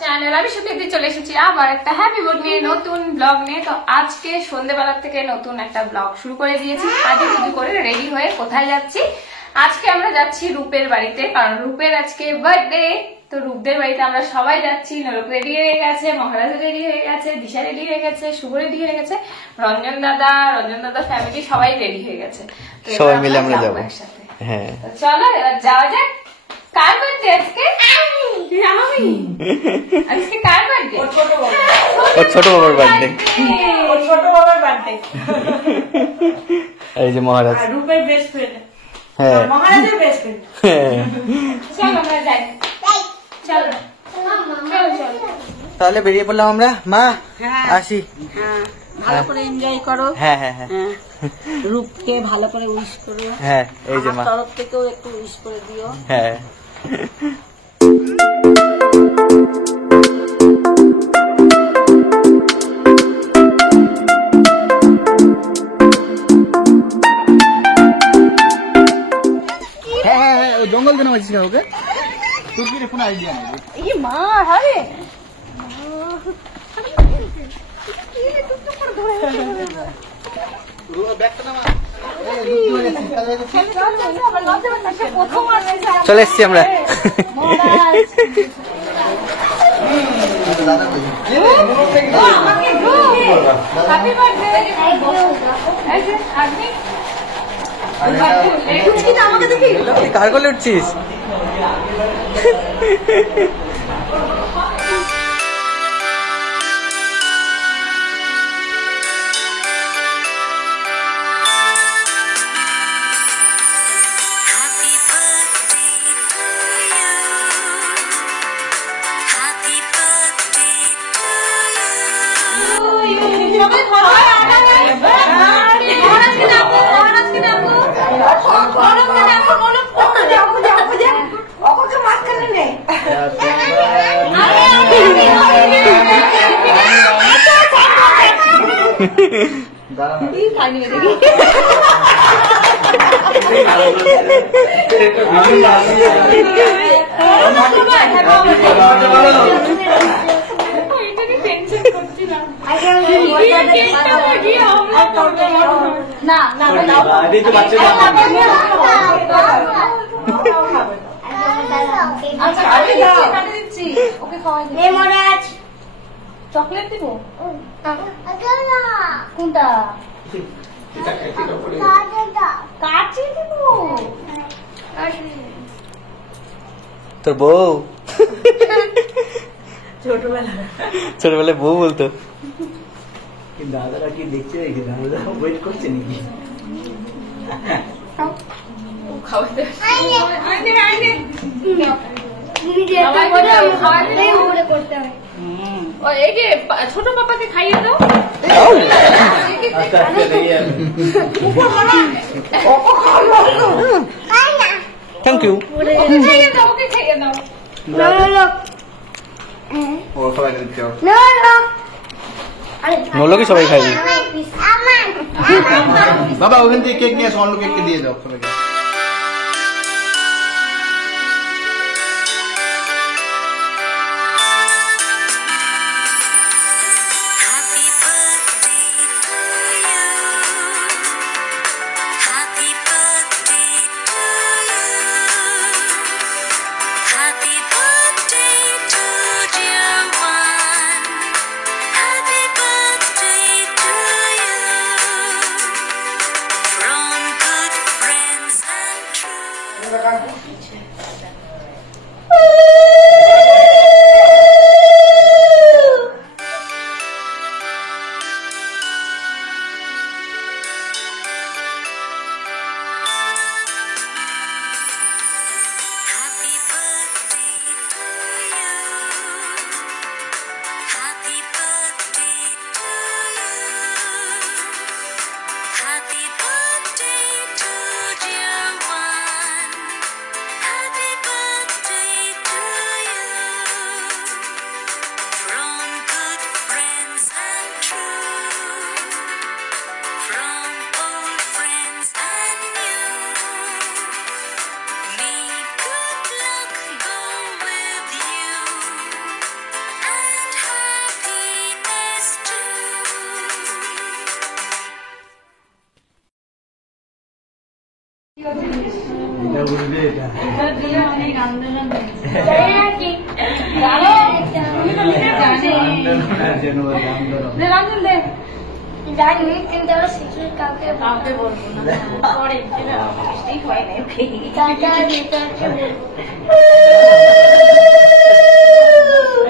Channel আমি সুদীপ্তি চলে এসেছি আবার একটা হ্যাপি মুড নিয়ে, নতুন ব্লগ নিয়ে। তো আজকে সন্ধ্যেবেলা থেকে নতুন একটা ব্লগ শুরু করে দিয়েছি। সাজু গুজু করে রেডি হয়ে কোথায় যাচ্ছি? আজকে আমরা যাচ্ছি রূপের বাড়িতে, কারণ রূপের আজকে বার্থডে। তো রূপদের বাড়িতে আমরা সবাই যাচ্ছি। নরক রেডি হয়ে গেছে, মহারাজ রেডি হয়ে গেছে, দিশা রেডি হয়ে গেছে, শুভ রেডি হয়ে গেছে, রঞ্জন দাদা ফ্যামিলি সবাই রেডি হয়ে গেছে। সবাই মিলে আমরা যাবো একসাথে। হ্যাঁ, চলো এবার যাওয়া যাক। কার বার্থডে আজকে? আজকে কার বার্থডে? ওর ছোট বাবার বার্থডে। ওর ছোট বাবার বার্থডে। এই যে মহারাজ, রূপের বেস্ট ফ্রেন্ড। হ্যাঁ মহারাজের বেস্ট ফ্রেন্ড। চলো আমরা যাই। চলো তাহলে বেরিয়ে পড়লাম আমরা। মা আসি। হ্যাঁ, ভালো করে এনজয় করো। হ্যাঁ হ্যাঁ হ্যাঁ রূপকে ভালো করে উইশ করো। হ্যাঁ এই যে মা, তরফ থেকেও একটু উইশ করে দিও। হ্যাঁ জঙ্গল কেন আছিস ওকে? তোর কি কোনো আইডিয়া নেই? এই মা আরে চলে এসছি আমরা। কার কোলে উঠছিস? চকলেট দিব কোনটা? কাটছি দিব। তোর বউ ছোটবেলায় বউ বলতো। দাদারা কি দেখছে? দাদা ওয়েট করছে নাকি? ছোট পাপাকে খাইয়ে দাও। Thank you. ওকে খাইয়ে দাও। নোলকে সবাই খাইবি। বাবা ওখান থেকে কেক নিয়ে অন্য কেককে দিয়ে দাও সবাইকে। এটা দিয়ে অনেক আন্দোলন হয়েছে। জানি না কি জানো তুমি তো নিজে জানো দে রামজন দে জানি কিন্তু আমার শিশুর কাউকে কাউকে বলবো না পরে এই হয় না দাদা নেতাকে বলবো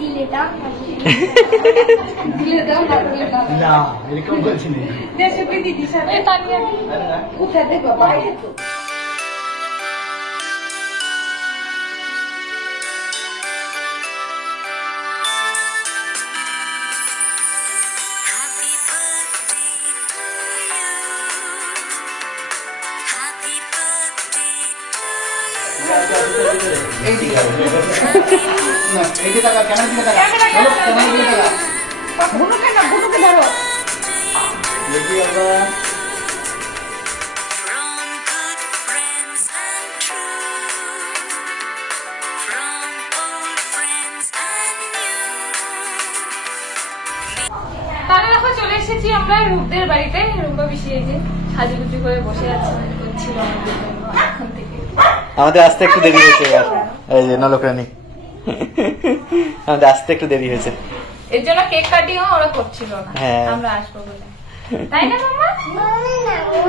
দিলে দাও দিলে দাও না দিলে দাও না এরকম বলছি না দেশে দিদি সাথে তানিয়া উঠে দেখো বাইরে তো Happy birthday to you. Happy birthday to you. এইদিকে না এইদিকে টাকা ক্যামেরা দিকে টাকা বলো ক্যামেরা দিকে টাকা বুনুকে না বুনুকে ধরো দেখি আবার From good friends and true. From old friends and new. তাহলে দেখো চলে এসেছি আমরা রূপদের বাড়িতে। রূপা বেশি এই যে সাজুগুজু করে বসে আছে করছিল এখন থেকে। আমাদের আসতে একটু দেরি হয়েছে এবার এই যে নলক রানী আমাদের আসতে একটু দেরি হয়েছে এর জন্য কেক কাটিও ওরা করছিল না হ্যাঁ। আমরা আসবো বলে তাই না মাম্মা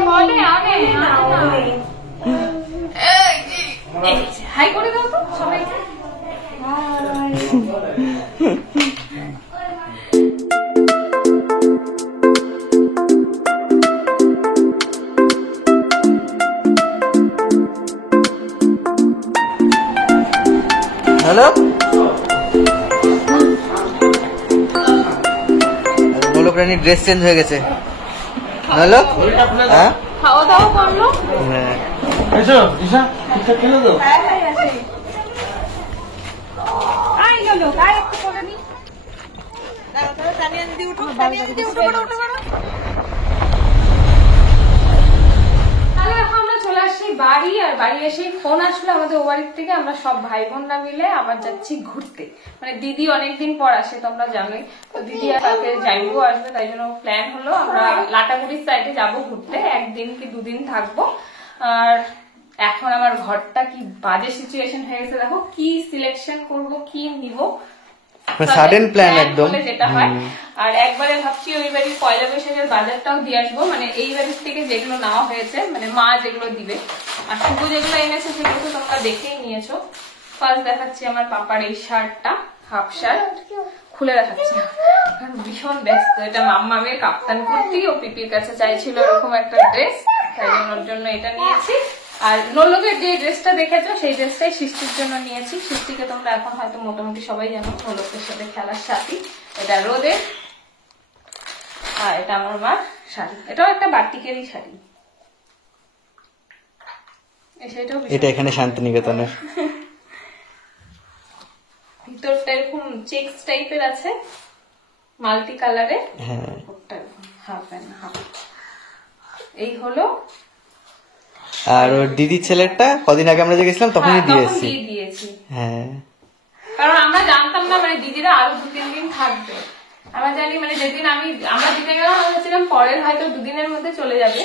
বলে আনে হাই করে দাও তো সবাইকে হ্যালো নলক রানীর ড্রেস চেঞ্জ হয়ে গেছে নলক হ্যাঁ খাওয়া দাওয়া করলো হ্যাঁ এসো ঈশা ঠিকঠাক খেলো তো আই গেল তাই একটু করে নি তাহলে এখন আমরা চলে আসছি বাড়ি আর বাড়ি এসে ফোন আসলো আমাদের ও বাড়ির থেকে আমরা সব ভাই বোনরা মিলে আবার যাচ্ছি ঘুরতে মানে দিদি অনেকদিন পর আসে তোমরা জানোই তো দিদি আর কালকে জাইবু আসবে তাই জন্য প্ল্যান হলো আমরা লাটাগুড়ির সাইডে যাব ঘুরতে একদিন কি দুদিন থাকবো আর এখন আমার ঘরটা কি বাজে সিচুয়েশন হয়ে গেছে দেখো কি সিলেকশন করব কি নিব সাডেন প্ল্যান plan একদম হলে যেটা হয় আর একবারে ভাবছি ওই বাড়ির পয়লা বৈশাখের বাজারটাও দিয়ে আসবো মানে এই বাড়ির থেকে যেগুলো নেওয়া হয়েছে মানে মা যেগুলো দিবে আর শুভ যেগুলো এনেছে সেগুলো তো তোমরা দেখেই নিয়েছো ফার্স্ট দেখাচ্ছি আমার পাপার এই শার্টটা হাফ শার্ট খুলে দেখাচ্ছি কারণ ভীষণ ব্যস্ত এটা মাম্মামের কাপ্তান কুর্তি ও পিপির কাছে চাইছিল এরকম একটা ড্রেস তাই জন্য ওর জন্য এটা নিয়েছি আর নোলকের যে ড্রেসটা দেখেছো সেই ড্রেসটাই সৃষ্টির জন্য নিয়েছি সৃষ্টিকে তোমরা এখন হয়তো মোটামুটি সবাই জানো নোলকের সাথে খেলার সাথী এটা রোদের আর এটা আমার মার শাড়ি এটাও একটা বাটিকেরই শাড়ি এই শাড়িটাও ভীষণ এটা এখানে শান্তিনিকেতনের ভিতরটা এরকম চেক্স টাইপের আছে মাল্টি কালারে হ্যাঁ হাফ এন্ড হাফ এই হলো আর ওর দিদির ছেলেরটা কদিন আগে আমরা যে গেছিলাম তখনই হ্যাঁ, দিয়ে তখন এসেছি দিয়ে দিয়েছি হ্যাঁ কারণ আমরা জানতাম না মানে দিদিরা আরো 2-3 দিন থাকবে আমরা জানি মানে যেদিন আমরা দিতে গেলাম আমরা ভাবছিলাম পরের হয়তো 2 দিনের মধ্যে চলে যাবে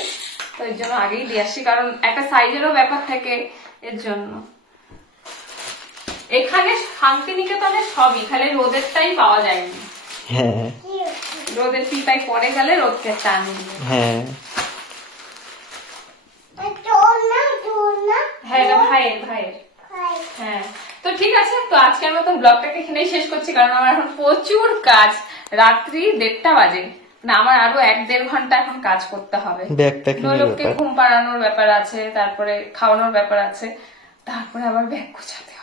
তো এর জন্য আগেই দিয়ে আসছি কারণ একটা সাইজেরও ব্যাপার থাকে এর জন্য এখানে শান্তিনিকেতনে সবই খালি রোদেরটাই পাওয়া যায়নি হ্যাঁ রোদের পিপাই পরে গেলে রোদকে টান দিয়ে হ্যাঁ হ্যাঁ এটা ভাইয়ের হ্যাঁ তো ঠিক আছে তো আজকের মতন ব্লগটাকে এখানেই শেষ করছি কারণ আমার এখন প্রচুর কাজ রাত্রি 1:30 বাজে না আমার আরো 1-1.5 ঘন্টা এখন কাজ করতে হবে ব্যাগ প্যাকিং এর লোককে ব্যাপার ঘুম পাড়ানোর ব্যাপার আছে তারপরে খাওয়ানোর ব্যাপার আছে তারপরে আবার ব্যাগ গোছাতে হবে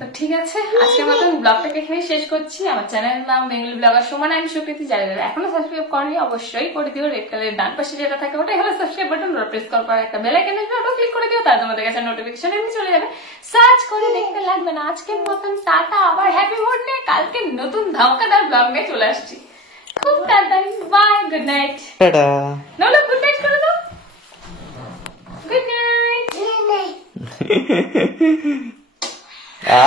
তো ঠিক আছে আজকের মতন ব্লগটাকে এখানেই শেষ করছি আমার চ্যানেলের নাম বেঙ্গলি ব্লগার সুমন আমি সুকৃতি যারা যারা এখনো সাবস্ক্রাইব করেনি অবশ্যই করে দিও রেড কালারের ডান পাশে যেটা থাকে ওটাই হলো সাবস্ক্রাইব বাটন ওটা প্রেস করার পর একটা বেল আইকন আসবে ওটা ক্লিক করে দিও তার তোমাদের কাছে নোটিফিকেশন এমনি চলে যাবে সার্চ করে দেখতে লাগবে না আজকের মতন টাটা আবার হ্যাপি বার্থডে কালকে নতুন ধামাকাদার ব্লগ নিয়ে চলে আসছি খুব তাড়াতাড়ি বাই গুড নাইট টাটা নলো গুড নাইট করে দাও গুড নাইট আ